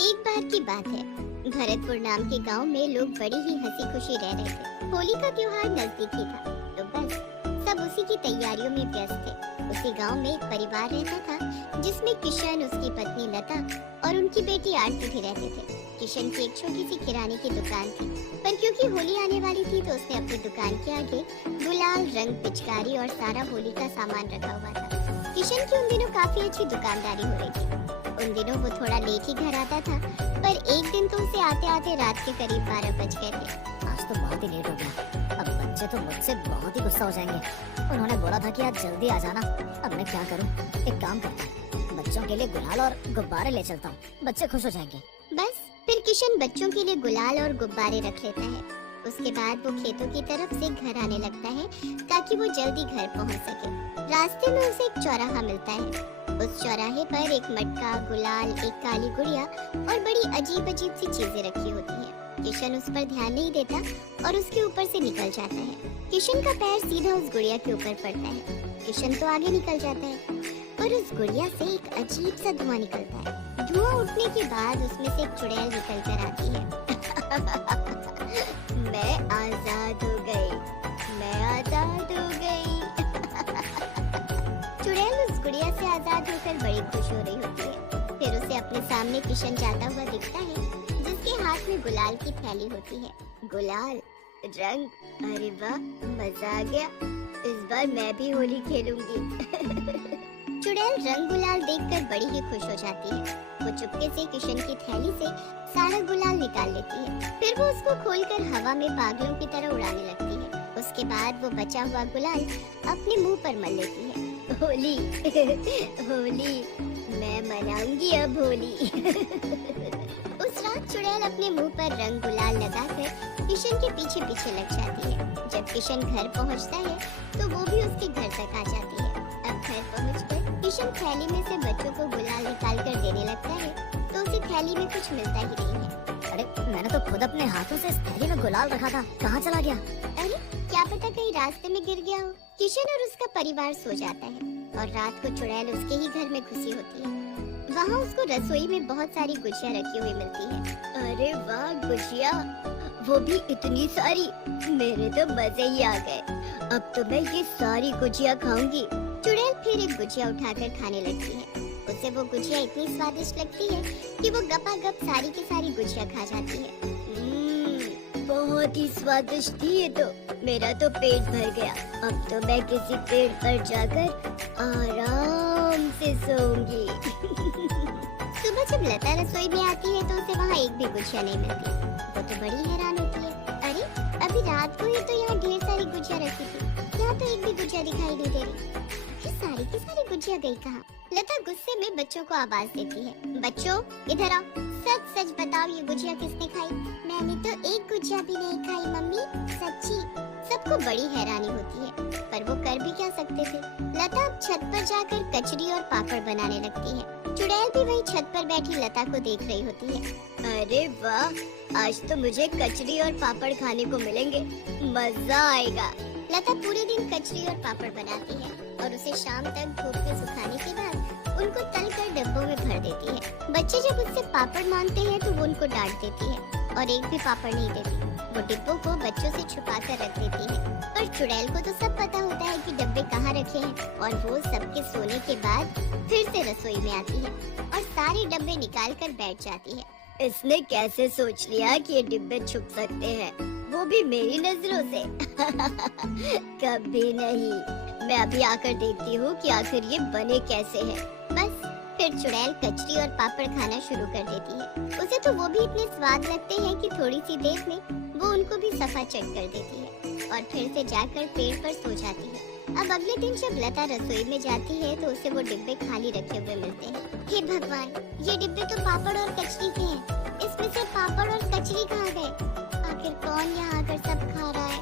एक बार की बात है, भरतपुर नाम के गांव में लोग बड़ी ही हंसी खुशी रह रहे थे। होली का त्योहार नजदीक ही था, तो बस सब उसी की तैयारियों में व्यस्त थे। उसी गांव में एक परिवार रहता था जिसमें किशन, उसकी पत्नी लता और उनकी बेटी आरती भी रहते थे। किशन की एक छोटी सी किराने की दुकान थी, पर क्योंकि होली आने वाली थी तो उसने अपनी दुकान के आगे गुलाल, रंग, पिचकारी और सारा होली का सामान रखा हुआ था। किशन की उन दिनों काफी अच्छी दुकानदारी हो रही थी। उन दिनों वो थोड़ा लेट ही घर आता था, पर एक दिन तो उसे आते आते रात के करीब 12 बज गए थे। आज तो बहुत ही लेट हो गया। अब बच्चे तो मुझसे बहुत ही गुस्सा हो जाएंगे। उन्होंने बोला था कि आज जल्दी आ जाना। अब मैं क्या करूं? एक काम करता हूं, बच्चों के लिए गुलाल और गुब्बारे ले चलता हूं, बच्चे खुश हो जाएंगे। बस फिर किशन बच्चों के लिए गुलाल और गुब्बारे रख लेता है। उसके बाद वो खेतों की तरफ से घर आने लगता है ताकि वो जल्दी घर पहुंच सके। रास्ते में उसे एक चौराहा मिलता है। उस चौराहे पर एक मटका, गुलाल, एक काली गुड़िया और बड़ी अजीब अजीब सी चीजें रखी होती हैं। किशन उस पर ध्यान नहीं देता और उसके ऊपर से निकल जाता है। किशन का पैर सीधा उस गुड़िया के ऊपर पड़ता है। किशन तो आगे निकल जाता है, पर उस गुड़िया से एक अजीब सा धुआं निकलता है। धुआं उठने के बाद उसमें से एक चुड़ैल निकल कर आती है। मैं आजाद हो गई, मैं आजाद हो गई। चुड़ैल उस गुड़िया से आजाद होकर बड़ी खुश हो रही होती है। फिर उसे अपने सामने किशन जाता हुआ दिखता है, जिसके हाथ में गुलाल की थैली होती है। गुलाल, रंग, अरे वाह, मजा आ गया। इस बार मैं भी होली खेलूंगी। चुड़ैल रंग गुलाल देखकर बड़ी ही खुश हो जाती है। वो चुपके से किशन की थैली से सारा गुलाल निकाल लेती है। फिर वो उसको खोलकर हवा में पागलों की तरह उड़ाने लगती है। उसके बाद वो बचा हुआ गुलाल अपने मुंह पर मल लेती है। होली होली, मैं मनाऊंगी अब होली। उस रात चुड़ैल अपने मुंह पर रंग गुलाल लगाकर किशन के पीछे पीछे लग जाती है। जब किशन घर पहुंचता है तो वो भी उसके घर तक आ जाती है। अब घर पहुंचकर किशन थैली में से बच्चों को गुलाल निकाल कर देने लगता है, तो उसे थैली में कुछ मिलता ही नहीं है। अरे मैंने तो खुद अपने हाथों से इस थैली में गुलाल रखा था, कहाँ चला गया? अरे क्या पता कहीं रास्ते में गिर गया हो। किशन और उसका परिवार सो जाता है और रात को चुड़ैल उसके ही घर में घुसी होती है। वहाँ उसको रसोई में बहुत सारी गुजिया रखी हुई मिलती है। अरे वाह, गुजिया, वो भी इतनी सारी, मेरे तो मजे ही आ गए। अब तो मैं ये सारी गुजिया खाऊंगी। चुड़ैल फिर एक गुजिया उठाकर खाने लगती है। उसे वो गुजिया इतनी स्वादिष्ट लगती है कि वो गपागप सारी की सारी गुजिया खा जाती है। बहुत ही स्वादिष्ट थी ये तो, मेरा तो पेट भर गया। अब तो मैं किसी पेड़ पर जाकर आराम से सोऊंगी। सुबह जब लता रसोई में आती है तो उसे वहाँ एक भी गुजिया नहीं मिलती। वो तो बड़ी हैरान होती है। अरे अभी रात को ही तो यहाँ ढेर सारी गुजिया रखी थी, यहाँ तो एक भी गुजिया दिखाई नहीं दे रही। आखिर सारी की सारी गुजिया गई कहाँ? लता गुस्से में बच्चों को आवाज देती है। बच्चों, इधर आओ, सच सच बताओ, ये गुजिया किसने खाई? मैंने तो एक गुजिया भी नहीं खाई मम्मी, सच्ची। सबको बड़ी हैरानी होती है, पर वो कर भी क्या सकते थे। लता अब छत पर जाकर कचरी और पापड़ बनाने लगती है। चुड़ैल भी वही छत पर बैठी लता को देख रही होती है। अरे वाह, आज तो मुझे कचरी और पापड़ खाने को मिलेंगे, मजा आएगा। लता पूरे दिन कचरी और पापड़ बनाती है और उसे शाम तक धूप में सुखाने के बाद उनको तलकर डब्बों में भर देती है। बच्चे जब उससे पापड़ मांगते हैं तो वो उनको डांट देती है और एक भी पापड़ नहीं देती। वो डिब्बों को बच्चों से छुपा कर रख देती है। पर चुड़ैल को तो सब पता होता है कि डब्बे कहाँ रखे हैं और वो सबके सोने के बाद फिर से रसोई में आती है और सारे डब्बे निकाल कर बैठ जाती है। इसने कैसे सोच लिया कि ये डिब्बे छुप सकते हैं, वो भी मेरी नजरों से? कभी नहीं, मैं अभी आकर देखती हूँ कि आखिर ये बने कैसे हैं। बस फिर चुड़ैल कचरी और पापड़ खाना शुरू कर देती है। उसे तो वो भी इतने स्वाद लगते हैं कि थोड़ी सी देर में वो उनको भी सफा चट कर देती है और फिर से जाकर पेड़ पर सो जाती है। अब अगले दिन जब लता रसोई में जाती है तो उसे वो डिब्बे खाली रखे हुए मिलते हैं। हे भगवान, ये डिब्बे तो पापड़ और कचरी के हैं, इसमें से पापड़ और कचरी कहाँ गए? आखिर कौन यहाँ आकर सब खा रहा है?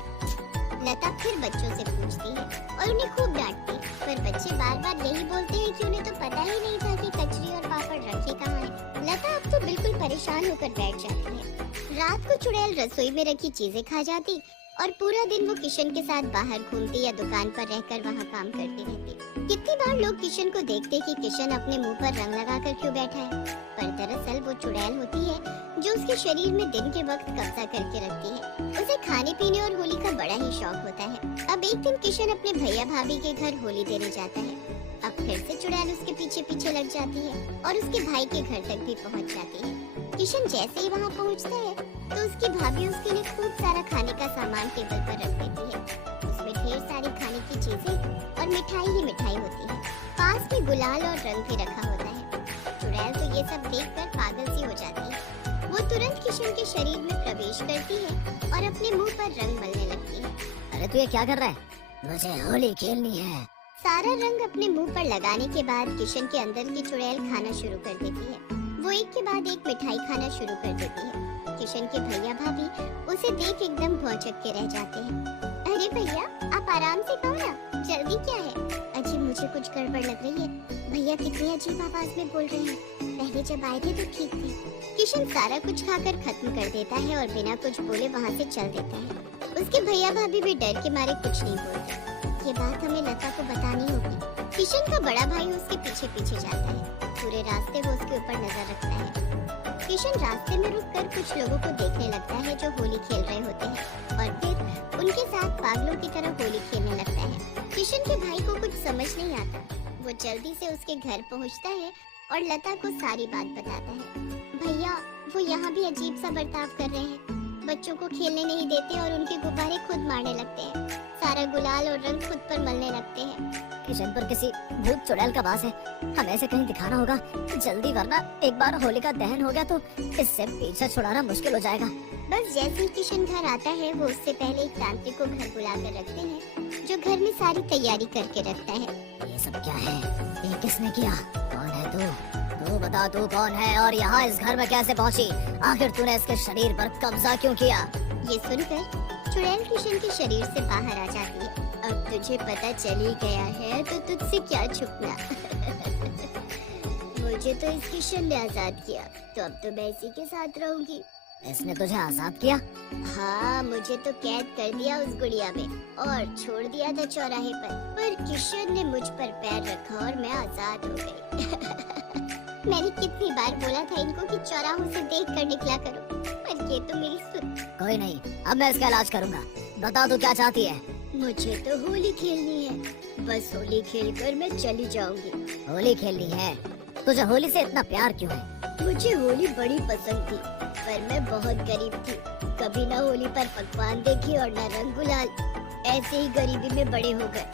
लता फिर बच्चों से पूछती है और उन्हें खूब डांटती है, पर बच्चे बार बार यही बोलते हैं कि उन्हें तो पता ही नहीं था कि कचरी और पापड़ रखे कहाँ हैं। लता अब तो बिल्कुल परेशान होकर बैठ जाती है। रात को चुड़ैल रसोई में रखी चीजें खा जाती और पूरा दिन वो किशन के साथ बाहर घूमती या दुकान पर रहकर वहाँ काम करती रहती। कितनी बार लोग किशन को देखते कि किशन अपने मुंह पर रंग लगाकर क्यों बैठा है, पर दरअसल वो चुड़ैल होती है जो उसके शरीर में दिन के वक्त कब्जा करके रखती है। उसे खाने पीने और होली का बड़ा ही शौक होता है। अब एक दिन किशन अपने भैया भाभी के घर होली देने जाता है। अब फिर से चुड़ैल उसके पीछे पीछे लग जाती है और उसके भाई के घर तक भी पहुंच जाती है। किशन जैसे ही वहां पहुंचता है तो उसकी भाभी उसके लिए खूब सारा खाने का सामान टेबल पर रख देती है। उसमें ढेर सारी खाने की चीजें और मिठाई ही मिठाई होती है। पास में गुलाल और रंग भी रखा होता है। चुड़ैल तो ये सब देखकर पागल सी हो जाती है। वो तुरंत किशन के शरीर में प्रवेश करती है और अपने मुंह पर रंग मलने लगती है। अरे तू ये क्या कर रहा है? मुझे होली खेलनी है। सारा रंग अपने मुंह पर लगाने के बाद किशन के अंदर की चुड़ैल खाना शुरू कर देती है। वो एक के बाद एक मिठाई खाना शुरू कर देती है। किशन के भैया भाभी उसे देख एकदम भौचक के रह जाते हैं। अरे भैया, आप आराम से खाओ ना, जल्दी क्या है? अजी मुझे कुछ गड़बड़ लग रही है। भैया कितनी अजीब आवाज में बोल रहे हैं। पहले जब आए थे तो ठीक थे। किशन सारा कुछ खाकर खत्म कर देता है और बिना कुछ बोले वहाँ से चल देता है। उसके भैया भाभी भी डर के मारे कुछ नहीं बोलते। ये बात हमें लता को बतानी होगी। किशन का बड़ा भाई उसके पीछे पीछे जाता है। पूरे रास्ते वो उसके ऊपर नजर रखता है। किशन रास्ते में रुककर कुछ लोगों को देखने लगता है जो होली खेल रहे होते हैं और फिर उनके साथ पागलों की तरह होली खेलने लगता है। किशन के भाई को कुछ समझ नहीं आता। वो जल्दी से उसके घर पहुंचता है और लता को सारी बात बताता है। भैया, वो यहाँ भी अजीब सा बर्ताव कर रहे हैं। बच्चों को खेलने नहीं देते और उनके गुब्बारे खुद मारने लगते हैं। सारा गुलाल और रंग खुद पर मलने लगते हैं। किशन पर किसी भूत चुड़ैल का वास है। हमें ऐसे कहीं दिखाना होगा जल्दी, वरना एक बार होली का दहन हो गया तो इससे पीछा छुड़ाना मुश्किल हो जाएगा। बस जैसे ही किशन घर आता है वो उससे पहले एक तांत्रिक को घर बुलाकर रखते हैं जो घर में सारी तैयारी करके रखता है। ये सब क्या है? ये किसने किया? कौन है तू? तू बता, तू कौन है और यहाँ इस घर में कैसे पहुँची? आखिर तूने इसके शरीर पर कब्जा क्यों किया? ये सुनकर चुड़ैल किशन के शरीर से बाहर आ जाती है। अब तुझे पता चल ही गया है तो तुझसे क्या छुपना। मुझे तो इस किशन ने आजाद किया, तो अब तो मैं इसी के साथ रहूंगी। इसने तुझे आजाद किया? हाँ, मुझे तो कैद कर दिया उस गुड़िया में और छोड़ दिया था चौराहे पर किशन ने मुझ पर पैर रखा और मैं आजाद हो गई। मैंने कितनी बार बोला था इनको कि चौराहों से देख कर निकला करो, पर ये तो मेरी सुन। कोई नहीं, अब मैं इसका इलाज करूंगा। बता तू क्या चाहती है? मुझे तो होली खेलनी है, बस होली खेलकर मैं चली जाऊंगी। होली खेलनी है? तुझे होली से इतना प्यार क्यों है? मुझे होली बड़ी पसंद थी, पर मैं बहुत गरीब थी। कभी ना होली पर पकवान देखे और ना रंग गुलाल। ऐसे ही गरीबी में बड़े हो गए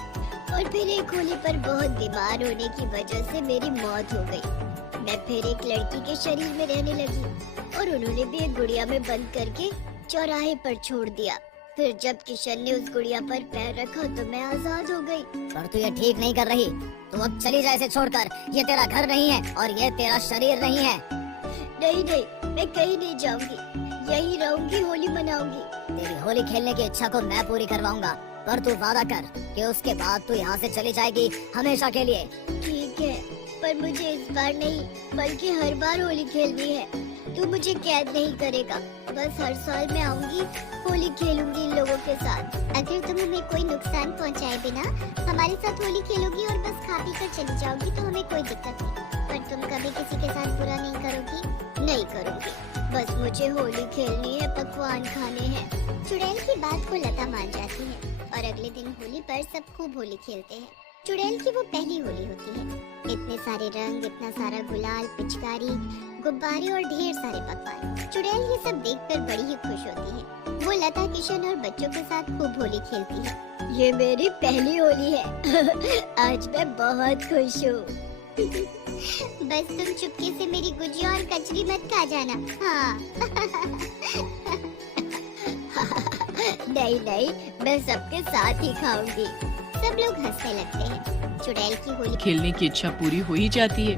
और फिर एक होली पर बहुत बीमार होने की वजह से मेरी मौत हो गई। मैं फिर एक लड़की के शरीर में रहने लगी और उन्होंने भी एक गुड़िया में बंद करके चौराहे पर छोड़ दिया। फिर जब किशन ने उस गुड़िया पर पैर रखा तो मैं आजाद हो गई। पर तू ये ठीक नहीं कर रही। तू अब चली जा इसे छोड़कर। ये तेरा घर नहीं है और ये तेरा शरीर नहीं है। नहीं नहीं, मैं कहीं नहीं जाऊंगी, यही रहूंगी, होली मनाऊंगी। तेरी होली खेलने की इच्छा को मैं पूरी करवाऊंगा, पर तू वादा कर कि उसके बाद तू यहाँ से चली जाएगी हमेशा के लिए। ठीक है, पर मुझे इस बार नहीं बल्कि हर बार होली खेलनी है। तू मुझे कैद नहीं करेगा, बस हर साल मैं आऊंगी, होली खेलूंगी इन लोगों के साथ। अगर तुम हमें कोई नुकसान पहुंचाए बिना हमारे साथ होली खेलोगी और बस खा पी कर चली जाओगी तो हमें कोई दिक्कत नहीं, पर तुम कभी किसी के साथ बुरा नहीं करोगी? नहीं करूंगी, बस मुझे होली खेलनी है, पकवान खाने हैं। चुड़ैल की बात को लता मान जाती है और अगले दिन होली पर सब खूब होली खेलते हैं। चुड़ैल की वो पहली होली होती है। इतने सारे रंग, इतना सारा गुलाल, पिचकारी, गुब्बारे और ढेर सारे पकवान। चुड़ैल ये सब देखकर बड़ी ही खुश होती है। वो लता, किशन और बच्चों के साथ खूब होली खेलती है। ये मेरी पहली होली है। आज मैं बहुत खुश हूँ। बस तुम चुपके से मेरी गुजिया और कचरी मत खा जाना। हाँ। नहीं नहीं, मैं सबके साथ ही खाऊंगी। सब लोग हंसने लगते हैं। चुड़ैल की होली खेलने की इच्छा पूरी हो ही जाती है।